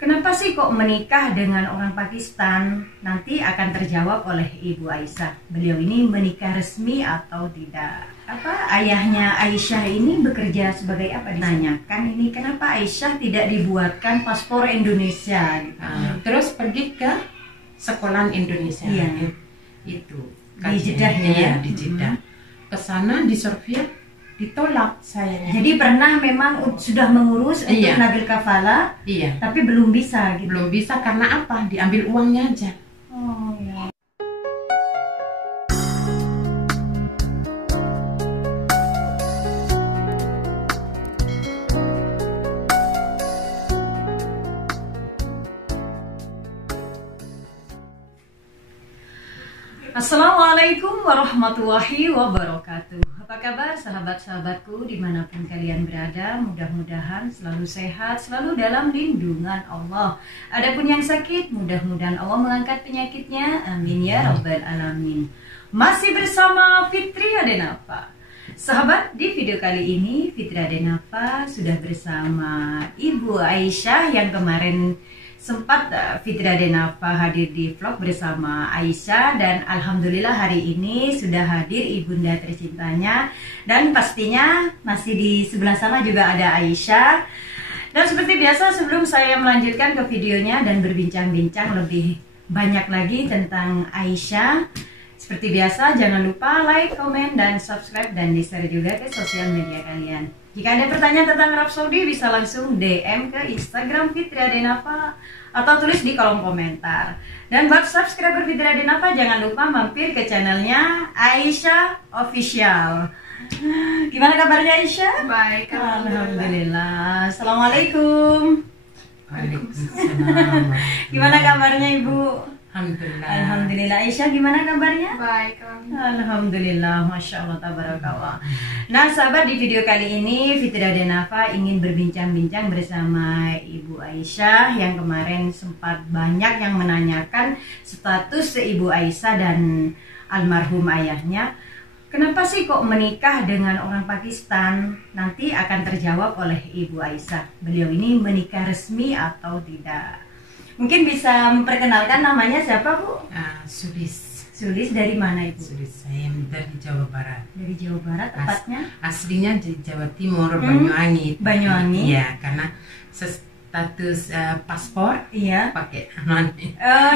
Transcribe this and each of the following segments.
Kenapa sih kok menikah dengan orang Pakistan? Nanti akan terjawab oleh Ibu Aisyah. Beliau ini menikah resmi atau tidak? Ayahnya Aisyah ini bekerja sebagai apa? Ditanyakan ini kenapa Aisyah tidak dibuatkan paspor Indonesia? Gitu. Terus pergi ke sekolahan Indonesia. Iya. Itu Di Jeddah ya? Iya, di Jeddah. Ke sana di Sofia ditolak sayanya. Jadi pernah memang sudah mengurus untuk Iya. nagel kafala, Iya. tapi belum bisa gitu. Belum bisa karena apa? Diambil uangnya aja. Oh ya. Assalamualaikum warahmatullahi wabarakatuh. Apa kabar sahabat-sahabatku dimanapun kalian berada? Mudah-mudahan selalu sehat, selalu dalam lindungan Allah. Adapun yang sakit, mudah-mudahan Allah mengangkat penyakitnya. Amin ya rabbal alamin. Masih bersama Fitri Adenafa. Sahabat, di video kali ini Fitri Adenafa sudah bersama Ibu Aisyah yang kemarin sempat Fitri Adenafa hadir di vlog bersama Aisyah, dan alhamdulillah hari ini sudah hadir ibunda tercintanya, dan pastinya masih di sebelah sana juga ada Aisyah. Dan seperti biasa sebelum saya melanjutkan ke videonya dan berbincang-bincang lebih banyak lagi tentang Aisyah, seperti biasa jangan lupa like, komen, dan subscribe, dan di-share juga ke sosial media kalian. Jika ada pertanyaan tentang Arab Saudi bisa langsung DM ke Instagram Fitri Adenafa atau tulis di kolom komentar. Dan buat subscriber Fitri Adenafa jangan lupa mampir ke channelnya Aisyah Official. Gimana kabarnya Aisyah? Baik, Alhamdulillah. Assalamualaikum. Waalaikumsalam. Gimana kabarnya Ibu? Alhamdulillah. Alhamdulillah. Aisyah gimana kabarnya? Baik, Alhamdulillah, Masya Allah, tabarakallah. Nah sahabat, di video kali ini Fitri Adenafa ingin berbincang-bincang bersama Ibu Aisyah yang kemarin sempat banyak yang menanyakan status Ibu Aisyah dan almarhum ayahnya. Kenapa sih kok menikah dengan orang Pakistan? Nanti akan terjawab oleh Ibu Aisyah. Beliau ini menikah resmi atau tidak? Mungkin bisa memperkenalkan namanya siapa Bu? Sulis. Sulis dari mana Ibu? Sulis, saya dari Jawa Barat. Dari Jawa Barat tepatnya? Aslinya di Jawa Timur, Banyuwangi. Banyuwangi. Iya, karena status paspor Iya. pakai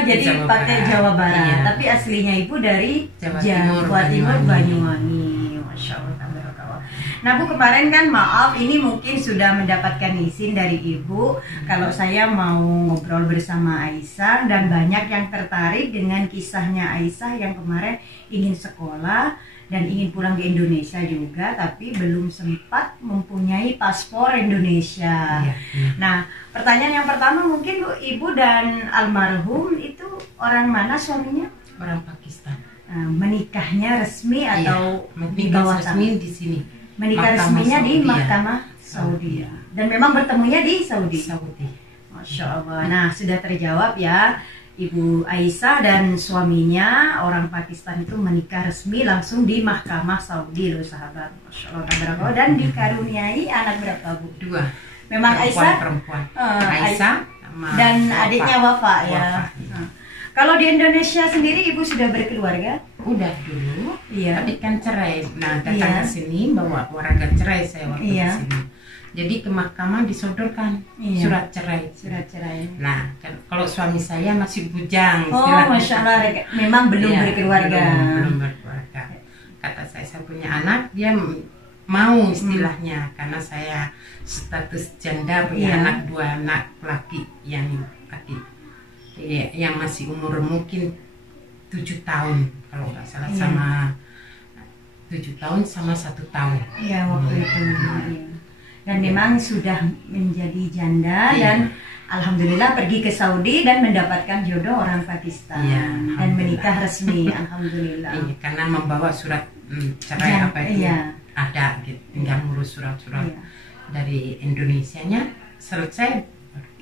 Jadi Jawa pakai Barat. Jawa Barat. Iya. Tapi aslinya Ibu dari Jawa Timur, Timur, Banyuwangi. Masya Allah, tabarakallah. Nah Bu, kemarin kan maaf ini mungkin sudah mendapatkan izin dari Ibu kalau saya mau ngobrol bersama Aisyah, dan banyak yang tertarik dengan kisahnya Aisyah yang kemarin ingin sekolah dan ingin pulang ke Indonesia juga, tapi belum sempat mempunyai paspor Indonesia. Iya. Nah, pertanyaan yang pertama mungkin Bu, Ibu dan almarhum itu orang mana suaminya? Orang Pakistan. Menikahnya resmi atau di Menikah bawah resmi di sini. Menikah Mahkamah resminya di Saudi, ya. Mahkamah Saudi. Dan memang bertemunya di Saudi. Saudi. Masya Allah. Nah, sudah terjawab ya. Ibu Aisyah dan suaminya orang Pakistan itu menikah resmi langsung di Mahkamah Saudi loh sahabat. Masya Allah, tabarakallah. Dan dikaruniai anak berapa Bu? 2. Memang Aisyah Perempuan. Aisyah sama dan Wafa. adiknya Wafa ya. Wafa. Nah, kalau di Indonesia sendiri Ibu sudah berkeluarga? Udah dulu. Iya. Tapi kan cerai. Nah, Iya. datang ke sini bawa warga cerai saya waktu Iya. di sini. Jadi ke mahkamah disodorkan Iya. surat cerai. Surat cerai. Nah, kan kalau suami saya masih bujang. Oh, istilahnya. Masya Allah, memang belum Iya, berkeluarga. Belum berkeluarga. Kata saya punya anak, dia mau istilahnya karena saya status janda, punya Iya. anak 2 anak laki yang laki. Yang masih umur mungkin 7 tahun kalau nggak salah, Iya. sama 7 tahun sama 1 tahun. Iya, waktu itu. Iya. Dan memang sudah menjadi janda Iya. dan alhamdulillah pergi ke Saudi dan mendapatkan jodoh orang Pakistan. Iya, Dan alhamdulillah. menikah resmi, alhamdulillah. Iya, karena membawa surat cerai apa itu Iya. ada, gitu. Tinggal ngurus surat-surat Iya. dari Indonesianya selesai.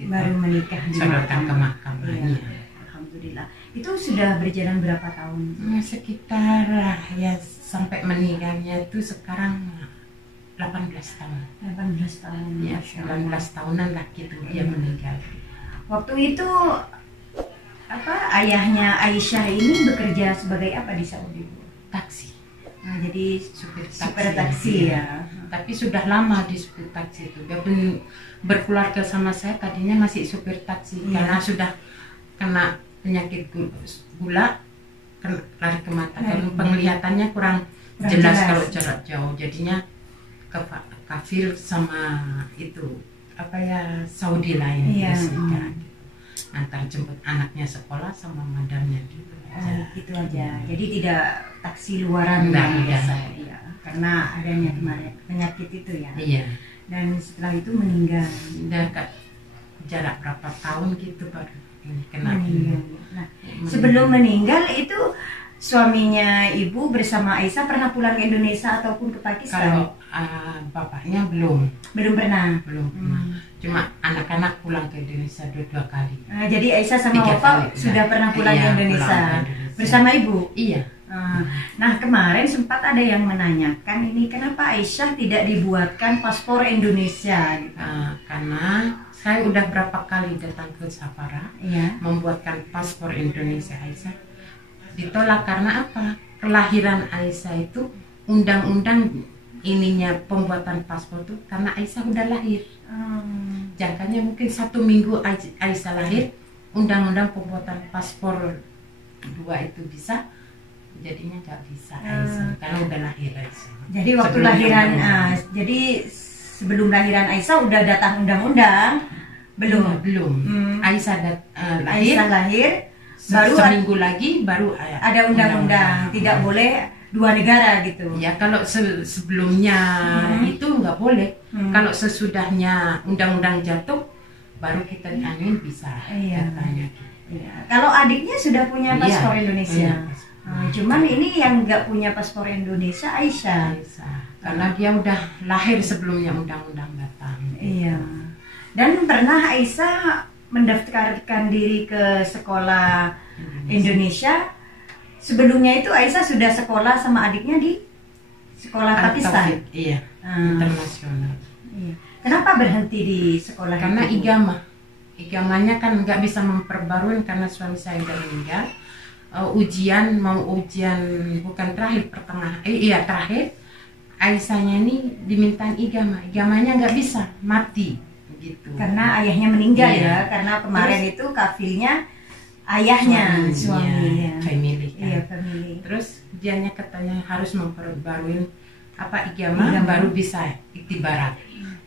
Baru menikah di sodorkan ke mahkamah. mahkamah. Iya. Iya. Alhamdulillah. Itu sudah berjalan berapa tahun? Sekitar ya sampai meninggalnya itu sekarang 18 tahun. 18 tahun. Ya, Masya Allah. 19 tahunan lah gitu dia meninggal. Waktu itu apa ayahnya Aisyah ini bekerja sebagai apa di Saudi, Bu? Taksi. Nah, jadi supir taksi ya. Tapi sudah lama di supir taksi itu. Dia pun berkeluarga sama saya tadinya masih supir taksi karena sudah kena penyakit gula, lari ke mata. Karena penglihatannya kurang jelas kalau jarak jauh. Jadinya kafir sama itu apa ya Saudi lain gitu. Antar jemput anaknya sekolah sama madamnya gitu. Gitu aja. Jadi tidak taksi luaran biasa ya. Karena adanya kemarin penyakit itu ya. Iya. Dan setelah itu meninggal. Udah jarak berapa tahun gitu baru ini kena meninggal. Nah, sebelum meninggal itu suaminya ibu bersama Aisyah pernah pulang ke Indonesia ataupun ke Pakistan? Kalau bapaknya belum pernah. Cuma anak-anak pulang ke Indonesia dua kali. Jadi Aisyah sama Bapak sudah pernah pulang ke Indonesia bersama ibu? Iya. Nah, kemarin sempat ada yang menanyakan ini kenapa Aisyah tidak dibuatkan paspor Indonesia gitu. Karena saya udah berapa kali datang ke Safara membuatkan paspor Indonesia Aisyah ditolak. Karena apa? Kelahiran Aisyah itu undang-undang ininya pembuatan paspor itu karena Aisyah udah lahir. Jangkanya mungkin 1 minggu Aisyah lahir, undang-undang pembuatan paspor 2 itu bisa, jadinya nggak bisa Aisyah karena udah lahir Aisyah. Jadi waktu lahiran, jadi sebelum lahiran Aisyah udah datang undang-undang? Belum. Aisyah lahir. Baru seminggu lagi baru ada undang-undang tidak boleh 2 negara gitu ya. Kalau sebelumnya itu nggak boleh. Kalau sesudahnya undang-undang jatuh baru kita dianuin bisa katanya gitu. Kalau adiknya sudah punya paspor Indonesia. Cuman ini yang nggak punya paspor Indonesia Aisyah. Karena dia udah lahir sebelumnya undang-undang datang. Dan pernah Aisyah mendaftarkan diri ke sekolah Indonesia. Sebelumnya itu Aisyah sudah sekolah sama adiknya di sekolah Pakistan. Iya, internasional. Kenapa berhenti di sekolah? Karena igamanya kan nggak bisa memperbarui karena suami saya udah meninggal. Ujian bukan terakhir terakhir Aisyahnya ini dimintain igamanya nggak bisa, mati gitu. Karena ayahnya meninggal karena kemarin itu kafilnya ayahnya suaminya family. Terus dianya katanya harus memperbarui igama baru bisa iktibarat.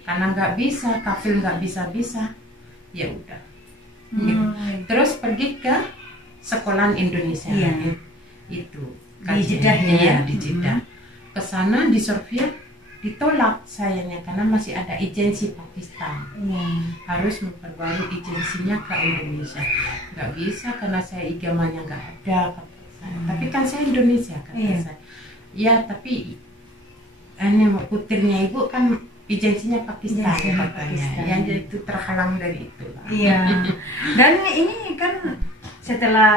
Karena nggak bisa kafil, nggak bisa ya udah. Terus pergi ke sekolahan Indonesia itu di Jeddah ya. Di Jeddah. Kesana di Sofia ditolak sayangnya karena masih ada agensi Pakistan. Harus memperbarui agensinya ke Indonesia. Nggak bisa karena saya igamanya nggak ada kata saya. Tapi kan saya Indonesia kata saya. Ya tapi hanya putirnya ibu kan agensinya Pakistan katanya. Ya jadi itu terhalang dari itu. Dan ini kan setelah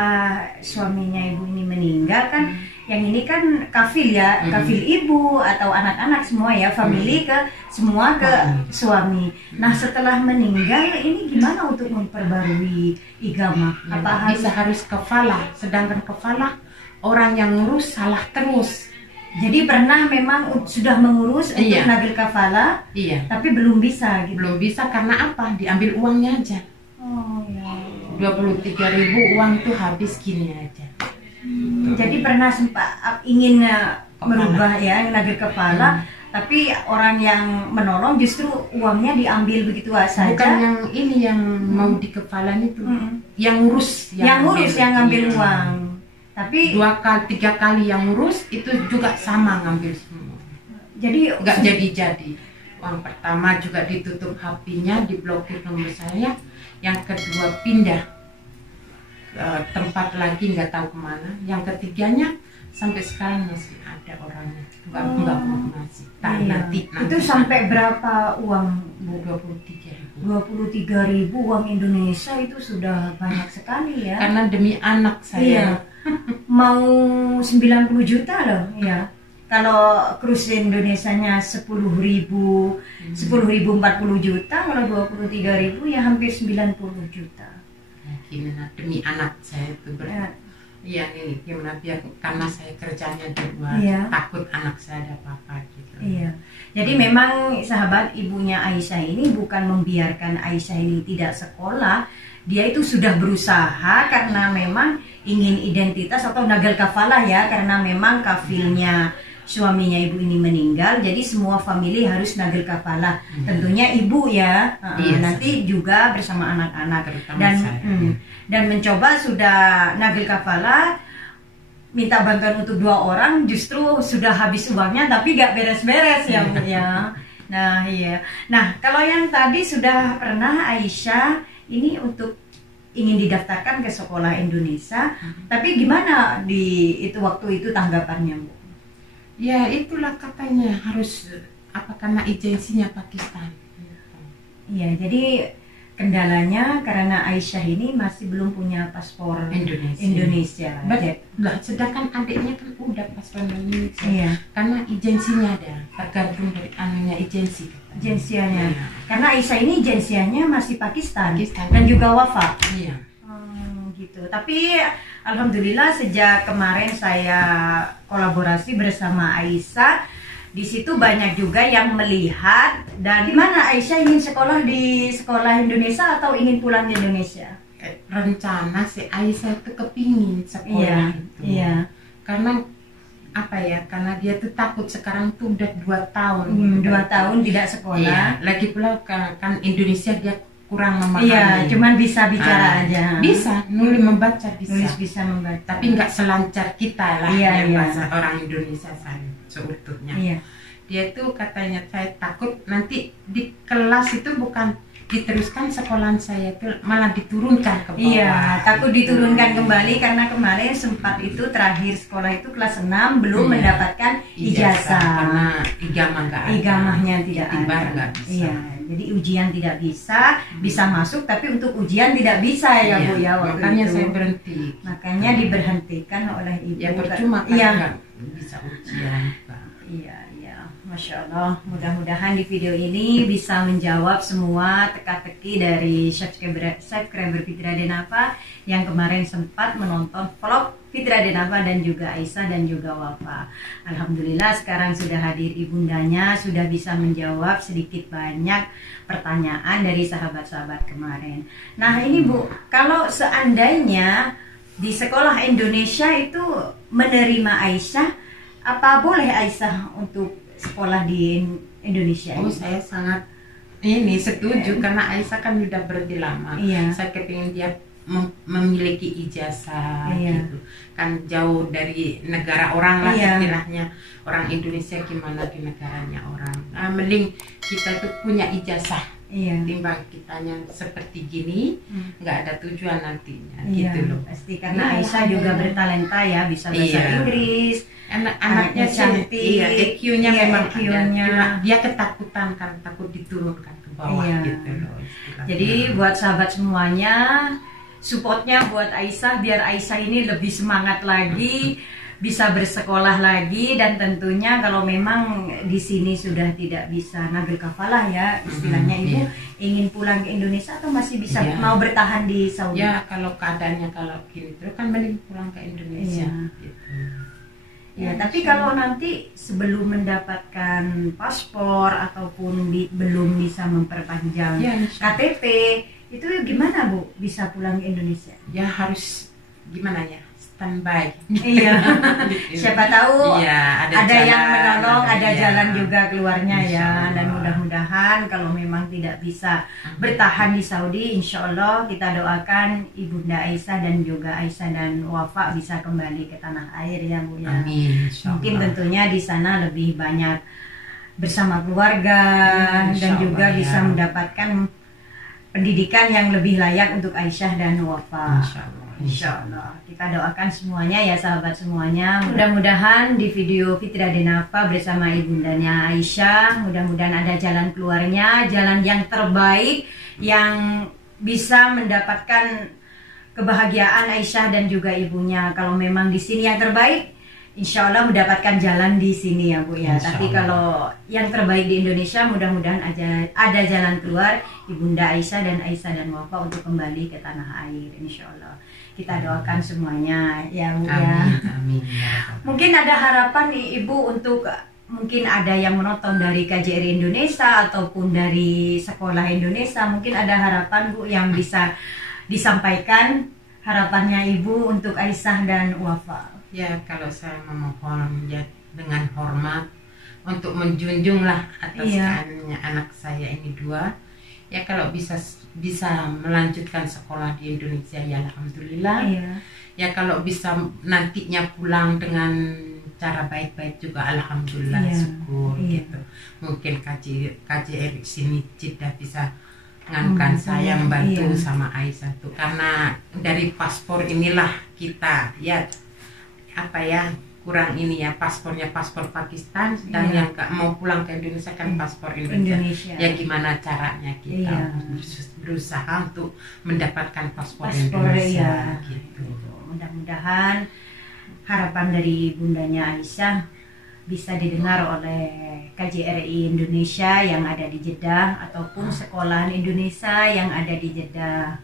suaminya ibu ini meninggal kan yang ini kan kafil ya, kafil ibu atau anak-anak semua ya, family ke semua ke suami. Nah setelah meninggal ini gimana untuk memperbarui igama? Apa harus kafalah, sedangkan kafalah orang yang ngurus salah terus. Jadi pernah memang sudah mengurus untuk nagil kafalah, tapi belum bisa gitu. Belum bisa karena apa? Diambil uangnya aja. 23.000 uang itu habis gini aja. Jadi pernah sempat ingin merubah nagil kepala, tapi orang yang menolong justru uangnya diambil begitu saja. Bukan yang ini yang mau di kepalan itu, yang ngurus, yang ngambil uang. Tapi 2-3 kali yang ngurus itu juga sama ngambil semua. Jadi nggak jadi. Uang pertama juga ditutup HP-nya, diblokir nomor saya. Yang kedua pindah tempat lagi nggak tahu kemana. Yang ketiganya sampai sekarang masih ada orangnya, nggak masih. Nanti itu sampai berapa uang, Bu? 23.000 uang Indonesia itu sudah banyak sekali ya. Karena demi anak saya. Mau 90 juta loh ya. kalau krus Indonesianya 10.000, 10.040 juta, kalau 23.000 ya hampir 90 juta. Gimana demi anak saya itu iya nih gimana biar karena saya kerjanya di luar, takut anak saya ada apa-apa gitu. Iya. Jadi memang sahabat, ibunya Aisyah ini bukan membiarkan Aisyah ini tidak sekolah. Dia itu sudah berusaha karena memang ingin identitas atau nagal kafalah ya, karena memang kafilnya suaminya ibu ini meninggal, jadi semua famili harus nagal kafalah. Tentunya ibu ya, nanti juga bersama anak-anak dan mencoba sudah nagal kafalah, minta bantuan untuk 2 orang, justru sudah habis uangnya tapi gak beres-beres ya Bu ya. Nah iya. Nah kalau yang tadi sudah pernah Aisyah ini untuk ingin didaftarkan ke sekolah Indonesia, tapi gimana di waktu itu tanggapannya Bu? Ya itulah katanya harus karena agensinya Pakistan. Iya, jadi kendalanya karena Aisyah ini masih belum punya paspor Indonesia. Sedangkan adiknya kan udah paspor Indonesia. Iya. Karena agensinya ada, tergantung dari anunya agensi. Agensianya. Karena Aisyah ini agensianya masih Pakistan. Dan juga Wafa. Iya. Gitu. Tapi alhamdulillah sejak kemarin saya kolaborasi bersama Aisyah, di situ banyak juga yang melihat. Dan di mana Aisyah ingin sekolah di sekolah Indonesia atau ingin pulang ke Indonesia? Rencana si Aisyah itu kepingin sekolah itu. Iya. Karena karena dia tuh takut sekarang tuh udah 2 tahun. 2 tahun tidak sekolah. Iya. Lagi pula kan Indonesia dia kurang memahami. Iya, cuman bisa bicara aja. Bisa, nulis membaca bisa. Nulis bisa membaca. Tapi nggak selancar kita lah yang bahasa orang Indonesia seutuhnya. Iya. Dia itu katanya saya takut nanti di kelas itu bukan diteruskan sekolahan saya itu malah diturunkan ke bawah. Iya, takut diturunkan kembali karena kemarin sempat itu terakhir sekolah itu kelas 6 belum mendapatkan ijazah. Karena igamahnya tidak ada. Nggak bisa. Iya. Jadi ujian tidak bisa masuk, tapi untuk ujian tidak bisa ya Bu ya waktu makanya itu. Saya berhenti. Makanya diberhentikan oleh ibu. Ya percuma kan nggak bisa ujian. Iya, Masya Allah. Mudah-mudahan di video ini bisa menjawab semua teka-teki dari subscriber Fitra Denava yang kemarin sempat menonton vlog Fitra Denava dan juga Aisyah dan juga Wafa. Alhamdulillah sekarang sudah hadir ibundanya, sudah bisa menjawab sedikit banyak pertanyaan dari sahabat-sahabat kemarin. Nah ini Bu, kalau seandainya di sekolah Indonesia itu menerima Aisyah, apa boleh Aisyah untuk sekolah di Indonesia? Oh saya sangat setuju karena Aisyah kan udah berhenti lama. Saya kepingin dia memiliki ijazah gitu kan, jauh dari negara orang lah istilahnya. Orang Indonesia gimana di negaranya orang, mending kita tuh punya ijazah timbang kitanya seperti gini nggak ada tujuan nantinya gitu loh. Pasti karena Aisyah juga bertalenta ya, bisa bahasa Inggris, anaknya cantik, EQ-nya memang ada. Dia ketakutan kan, takut diturunkan ke bawah gitu loh istilahnya. Jadi buat sahabat semuanya, supportnya buat Aisyah biar Aisyah ini lebih semangat lagi, bisa bersekolah lagi, dan tentunya kalau memang di sini sudah tidak bisa nagal kafalah ya istilahnya, ibu ingin pulang ke Indonesia atau masih bisa mau bertahan di Saudi? Ya kalau keadaannya kalau gini terus kan mending pulang ke Indonesia. Gitu. Ya, tapi kalau nanti sebelum mendapatkan paspor ataupun belum bisa memperpanjang KTP, itu gimana Bu bisa pulang ke Indonesia? Ya harus gimana ya, standby. Iya. Siapa tahu ada yang menolong, ada jalan juga keluarnya ya. Dan mudah-mudahan kalau memang tidak bisa bertahan di Saudi, insya Allah kita doakan Ibunda Aisyah dan juga Aisyah dan Wafa bisa kembali ke tanah air ya Bu ya. Amin. Mungkin tentunya di sana lebih banyak bersama keluarga dan juga bisa mendapatkan pendidikan yang lebih layak untuk Aisyah dan Wafa. Insya Allah. Kita doakan semuanya ya sahabat semuanya. Mudah-mudahan di video Fitra Denava bersama ibundanya Aisyah, mudah-mudahan ada jalan keluarnya, jalan yang terbaik yang bisa mendapatkan kebahagiaan Aisyah dan juga ibunya. Kalau memang di sini yang terbaik, insya Allah mendapatkan jalan di sini ya Bu ya. Insya Tapi Allah. kalau yang terbaik di Indonesia, mudah-mudahan ada jalan keluar Ibunda Aisyah dan Wafa untuk kembali ke tanah air, insya Allah. Kita doakan semuanya ya Bu ya. Amin, amin. Mungkin ada harapan nih Ibu untuk mungkin ada yang menonton dari KJRI Indonesia ataupun dari sekolah Indonesia, mungkin ada harapan Bu yang bisa disampaikan, harapannya Ibu untuk Aisyah dan Wafa. Ya, kalau saya memohon ya dengan hormat untuk menjunjunglah atas keadaannya anak saya ini dua. Ya kalau bisa melanjutkan sekolah di Indonesia ya alhamdulillah. Ya kalau bisa nantinya pulang dengan cara baik-baik juga alhamdulillah, syukur gitu. Mungkin KJRI sini Jeddah bisa ngangkat saya membantu sama Aisyah tuh, karena dari paspor inilah kita ya kurang ini ya, paspornya paspor Pakistan dan yang mau pulang ke Indonesia kan paspor Indonesia. Ya gimana caranya kita berusaha untuk mendapatkan paspor Indonesia gitu. Mudah-mudahan harapan dari bundanya Aisyah bisa didengar oleh KJRI Indonesia yang ada di Jeddah ataupun sekolahan Indonesia yang ada di Jeddah.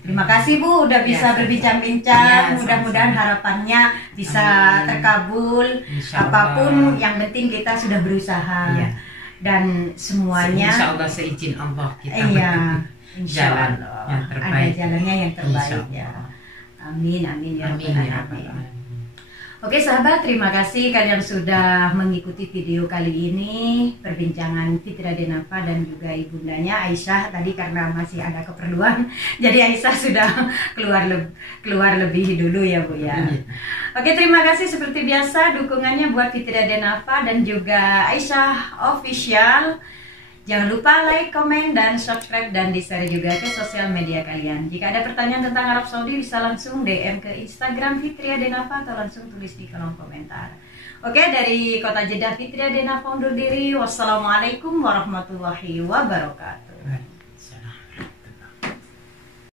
Terima kasih Bu udah bisa berbincang-bincang. Mudah-mudahan harapannya bisa terkabul. Apapun yang penting kita sudah berusaha dan semuanya. Insya Allah seizin Allah kita insya Allah yang terbaik. Ada jalannya yang terbaik ya. Amin amin ya Rabbal alamin. Oke sahabat, terima kasih kalian sudah mengikuti video kali ini perbincangan Fitri Raden Nafa dan juga ibundanya Aisyah. Tadi karena masih ada keperluan, jadi Aisyah sudah keluar lebih dulu ya Bu ya. Oke, terima kasih seperti biasa dukungannya buat Fitri Raden Nafa dan juga Aisyah Official. Jangan lupa like, komen, dan subscribe dan di-share juga ke sosial media kalian. Jika ada pertanyaan tentang Arab Saudi bisa langsung DM ke Instagram Fitri Raden Nafa atau langsung tulis di kolom komentar. Oke, dari Kota Jeddah Fitri Raden Nafa undur diri. Wassalamualaikum warahmatullahi wabarakatuh.